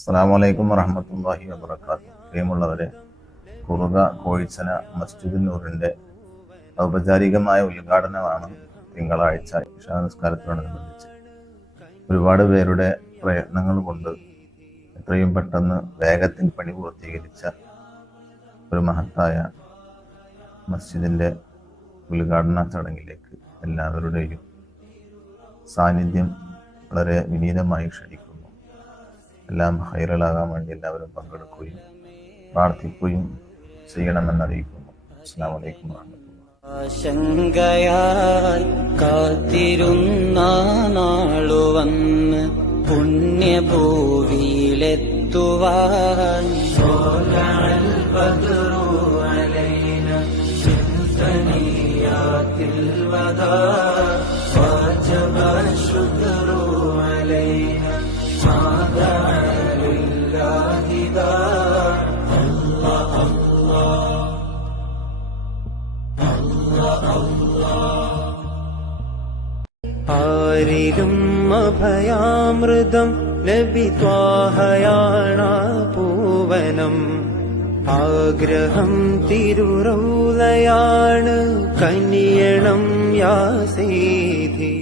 അസ്സലാമു അലൈക്കും വറഹ്മത്തുള്ളാഹി വബറകാതുഹു. പ്രിയമുള്ളവരെ, കുറുക കോഴിച്ചന മസ്ജിദുൻ നൂറിന്റെ ഔപചാരികമായ ഉദ്ഘാടനമാണ് തിങ്കളാഴ്ച ഇശാ നിസ്കാരത്തോടനുബന്ധിച്ച്. ഒരുപാട് പേരുടെ പ്രയത്നങ്ങൾ കൊണ്ട് എത്രയും പെട്ടെന്ന് വേഗത്തിൽ പണി പൂർത്തീകരിച്ച ഒരു മഹത്തായ മസ്ജിദിന്റെ ഉദ്ഘാടന ചടങ്ങിലേക്ക് എല്ലാവരുടെയും സാന്നിധ്യം വളരെ വിനീതമായി ക്ഷണിക്കുന്നു. എല്ലാം ഹൈറലാകാൻ വേണ്ടി എല്ലാവരും പങ്കെടുക്കുകയും പ്രാർത്ഥിക്കുകയും ചെയ്യണമെന്നറിയിക്കുന്നു. അസ്സലാമു അലൈക്കും വറഹ്മത്തുള്ളാഹി. ആശങ്കയാൽ കാത്തിരുന്ന നാളുവന്ന് പുണ്യഭൂവിയിലെത്തുവാൻ ആരിലും അഭയാമൃതം നബി ത്വാഹയാണ പൂവനം. ആഗ്രഹം തിരുറൗലയാണ് കനിയണം യാ സീതി.